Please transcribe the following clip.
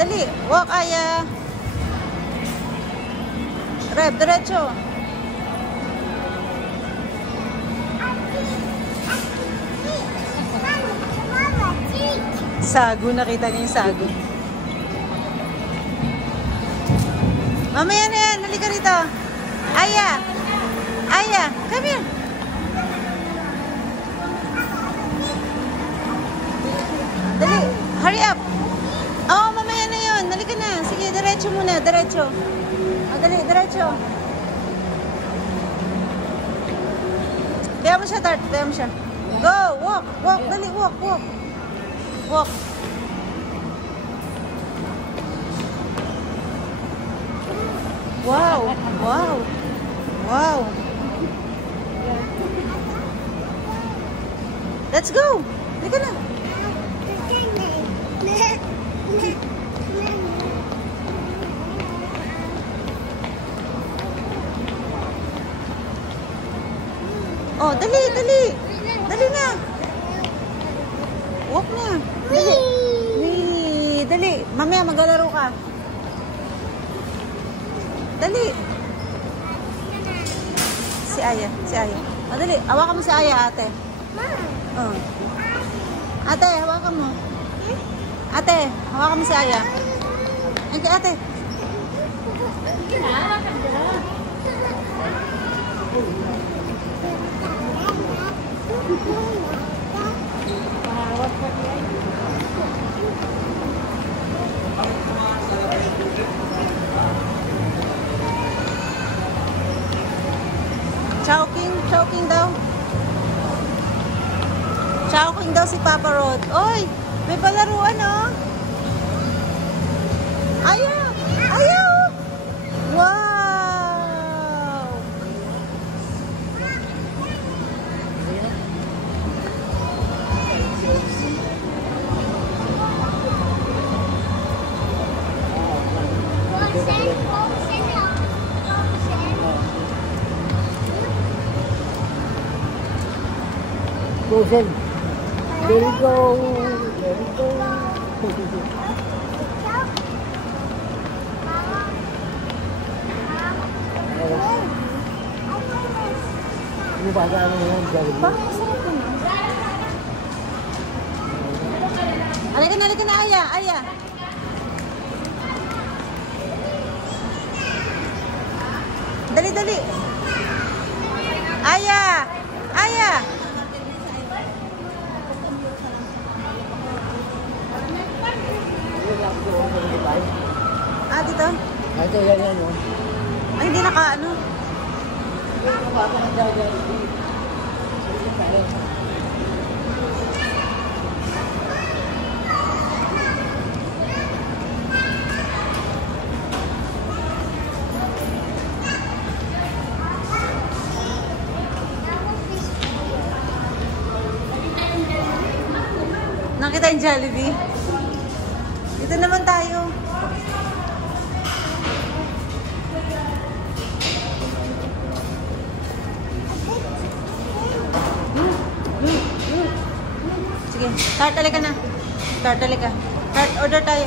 Dali, walk, Aya. Reb, diretso. Sago, nakita niya yung sago. Mamaya na yan, halika rito. Aya, Aya, come here. Dali, hurry up. Oh, mamaya na yun. Halika na. Sige, diretso muna. Diretso. Oh, dali, diretso. Kaya mo siya, Tart. Kaya mo siya. Go, walk, walk. Dali, walk, walk. Walk. Wow, wow, wow. Let's go. Halika na. Oh, dali, dali. Dali na. Walk na. Dali. Dali. Mamaya maglalaro ka. Dali. Si Aya, si Aya. Oh, dali. Hawakan mo si Aya, ate. Oh. Ate, hawakan mo. Ate, hawakan mo si Aya. Ay, ate. Chowking, choking daw. Chowking daw si Papa Rod. Oy, may palaruan, oh. Ayaw! Ayaw! Wow! Frozen. There we go. There we go. Ini baca ano yan, Jollibee. Halika na, Aya, Aya. Dali, dali. Aya, Aya. Ah, dito? Ah, ito, yan. Ay, hindi naka-ano. Nakita yung Jollibee? Dito naman tayo. Sige, Tart, halika na. Tart, halika. Tart, order tayo.